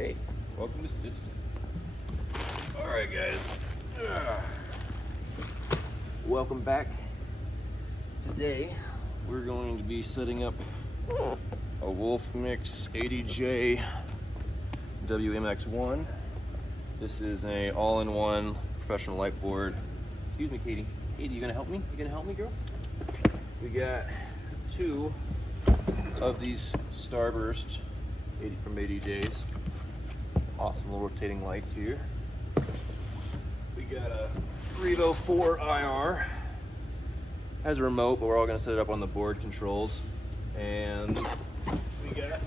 Okay, welcome to Stitch. Alright guys, welcome back. Today we're going to be setting up a Wolfmix ADJ WMX1. This is a all-in-one professional light board. Excuse me, Katie. Katie, you gonna help me? You gonna help me, girl? We got two of these starbursts from ADJs. Awesome little rotating lights here. We got a Revo 4 IR. Has a remote, but we're all gonna set it up on the board controls. And we got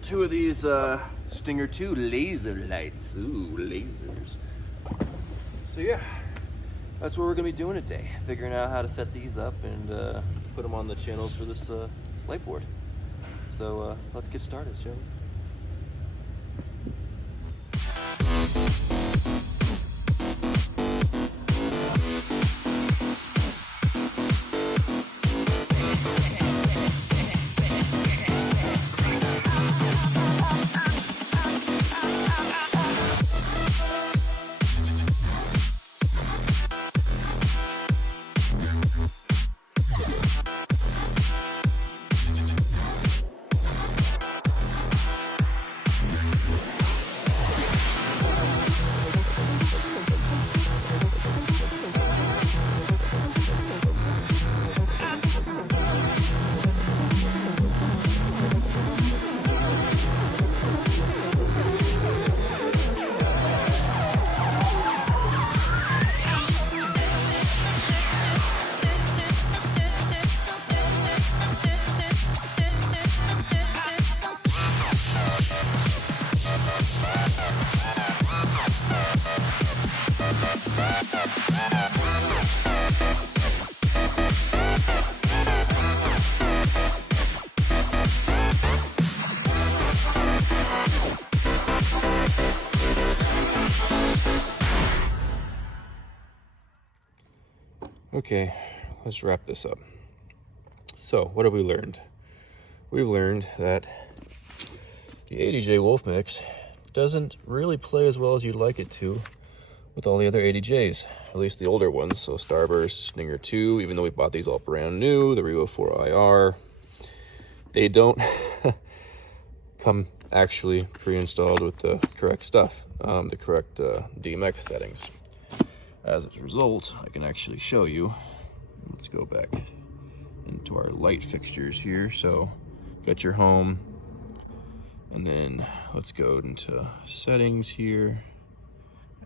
two of these Stinger 2 laser lights. Ooh, lasers. So yeah, that's what we're gonna be doing today. Figuring out how to set these up and put them on the channels for this light board. So let's get started, shall we? Okay, let's wrap this up. So, what have we learned? We've learned that the ADJ Wolfmix doesn't really play as well as you'd like it to with all the other ADJs, at least the older ones. So Starburst, Stinger 2, even though we bought these all brand new, the Revo 4 IR, they don't come actually pre-installed with the correct stuff, the correct DMX settings. As a result, I can actually show you. Let's go back into our light fixtures here. So, got your home, and then let's go into settings here.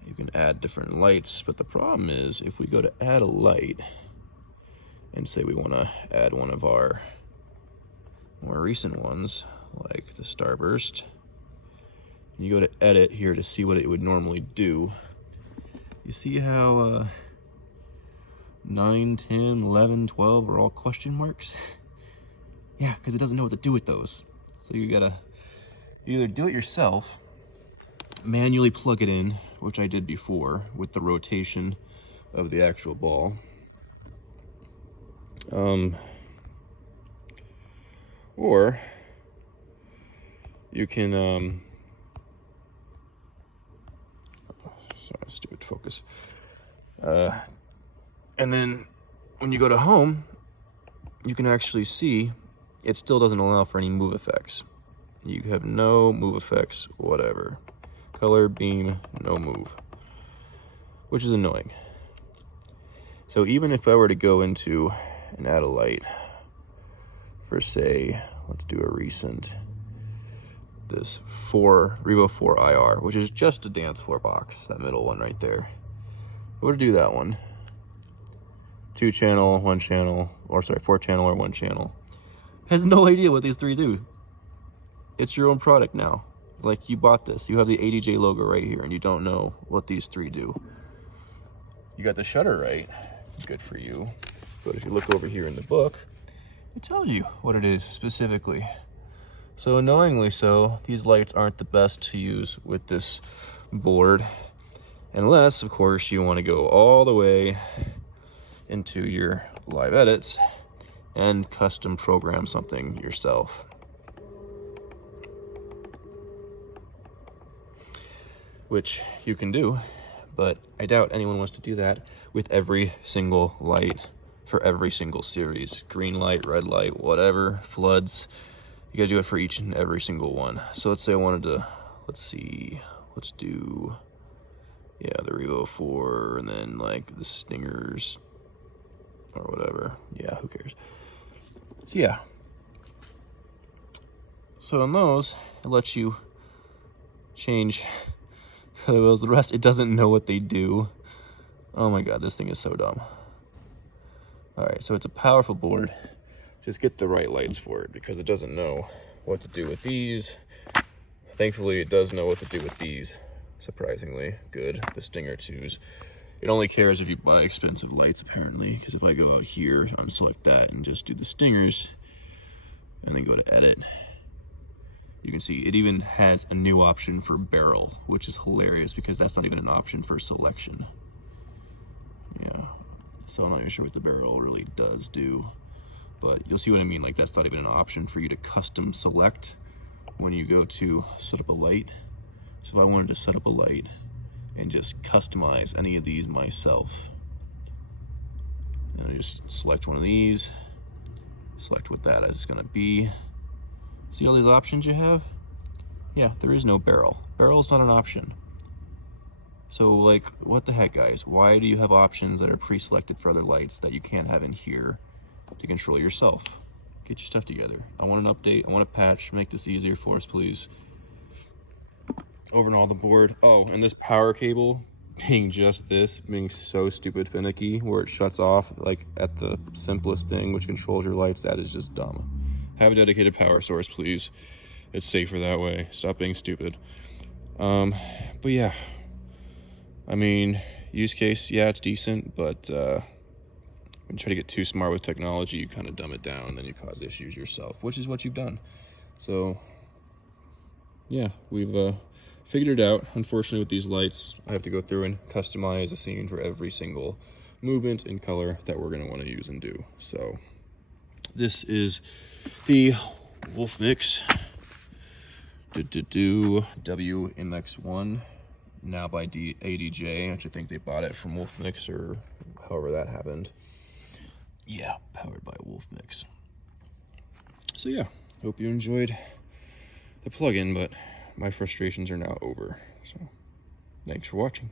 You can add different lights, but the problem is if we go to add a light and say we want to add one of our more recent ones, like the Starburst, and you go to edit here to see what it would normally do. You see how 9, 10, 11, 12 are all question marks? Yeah, because it doesn't know what to do with those. So you gotta either do it yourself, manually plug it in, which I did before with the rotation of the actual ball. Or you can sorry, stupid focus. And then when you go to home, you can actually see it still doesn't allow for any move effects. You have no move effects, whatever. Color, beam, no move, which is annoying. So even if I were to go into and add a light for, say, let's do a recent, this Revo 4 IR, which is just a dance floor box, that middle one right there. If I were to do that one, 2 channel, 1 channel, or sorry, 4 channel or 1 channel, has no idea what these three do. It's your own product now. Like, you bought this, you have the ADJ logo right here, and you don't know what these three do. You got the shutter right, good for you. But if you look over here in the book, it tells you what it is specifically. So annoyingly so, these lights aren't the best to use with this board, unless, of course, you want to go all the way into your live edits and custom program something yourself. which you can do, but I doubt anyone wants to do that with every single light for every single series. Green light, red light, whatever, floods. You gotta do it for each and every single one. So let's say I wanted to, let's see, let's do, yeah, the Revo 4, and then like the Stingers, or whatever. Yeah, who cares? So yeah. So in those, it lets you change the rest. It doesn't know what they do. Oh my god, this thing is so dumb. All right, so it's a powerful board. Just get the right lights for it, because it doesn't know what to do with these. Thankfully, it does know what to do with these. Surprisingly good, the Stinger 2s. It only cares if you buy expensive lights, apparently, because if I go out here, unselect that, and just do the Stingers, and then go to edit, you can see it even has a new option for barrel, which is hilarious because that's not even an option for selection. Yeah, so I'm not even sure what the barrel really does do, but you'll see what I mean. Like, that's not even an option for you to custom select when you go to set up a light. So if I wanted to set up a light and just customize any of these myself, and I just select one of these, select what that is going to be. See all these options you have? Yeah, there is no barrel. Barrel is not an option. So, like, what the heck, guys? Why do you have options that are pre-selected for other lights that you can't have in here to control yourself? Get your stuff together. I want an update. I want a patch. Make this easier for us, please. Over and all the board. Oh, and this power cable being just this, being so stupid finicky, where it shuts off, like, at the simplest thing, which controls your lights, that is just dumb. Have a dedicated power source, please. It's safer that way. Stop being stupid. But yeah, I mean, use case, yeah, it's decent, but when you try to get too smart with technology, you kind of dumb it down, and then you cause issues yourself, which is what you've done. So yeah, we've figured it out. Unfortunately, with these lights, I have to go through and customize a scene for every single movement and color that we're going to want to use and do. So this is the Wolfmix WMX1, now by ADJ. I actually think they bought it from Wolfmix, or however that happened. Yeah, powered by Wolfmix. So yeah, hope you enjoyed the plugin, but my frustrations are now over. So thanks for watching.